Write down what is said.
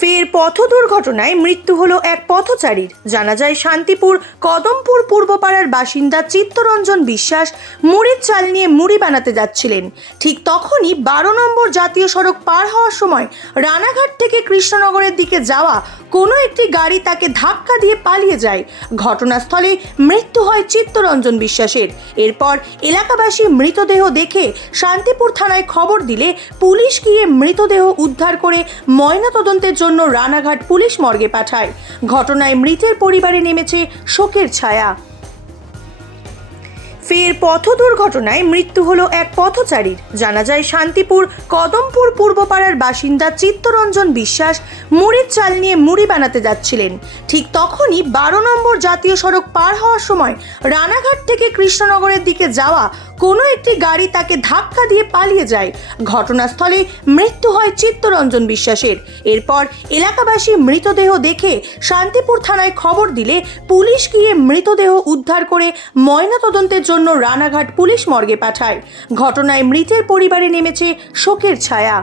ফের পথ দুর্ঘটনায় মৃত্যু হলো এক পথচারীর। জানা যায়, শান্তিপুর কদমপুর পূর্বপাড়ার বাসিন্দা চিত্তরঞ্জন বিশ্বাস মুড়ির চাল নিয়ে মুড়ি বানাতে যাচ্ছিলেন। ঠিক তখনই বারো নম্বর জাতীয় সড়ক পার হওয়ার সময় রানাঘাট থেকে কৃষ্ণনগরের দিকে যাওয়া কোনো একটি গাড়ি তাকে ধাক্কা দিয়ে পালিয়ে যায়। ঘটনাস্থলে মৃত্যু হয় চিত্তরঞ্জন বিশ্বাসের। এরপর এলাকাবাসী মৃতদেহ দেখে শান্তিপুর থানায় খবর দিলে পুলিশ গিয়ে মৃতদেহ উদ্ধার করে ময়নাতদন্তের জন্য রানাঘাট পুলিশ মর্গে পাঠায়। ঘটনায় মৃতের পরিবারে নেমেছে শোকের ছায়া। ফের পথ দুর্ঘটনায় মৃত্যু হলো এক পথচারীর। জানা যায়, শান্তিপুর কদমপুর পূর্বপাড়ার বাসিন্দা চিত্তরঞ্জন বিশ্বাস মুড়ির চাল নিয়ে মুড়ি বানাতে যাচ্ছিলেন। ঠিক তখনই বারো নম্বর জাতীয় সড়ক পার হওয়ার সময় রানাঘাট থেকে কৃষ্ণনগরের দিকে যাওয়া কোনো একটি গাড়ি তাকে ধাক্কা দিয়ে পালিয়ে যায়। ঘটনাস্থলে মৃত্যু হয় চিত্তরঞ্জন বিশ্বাসের। এরপর এলাকাবাসী মৃতদেহ দেখে শান্তিপুর থানায় খবর দিলে পুলিশ গিয়ে মৃতদেহ উদ্ধার করে ময়নাতদন্তের জন্য রানাঘাট পুলিশ মর্গে পাঠায়। ঘটনায় মৃতের পরিবারে নেমেছে শোকের ছায়া।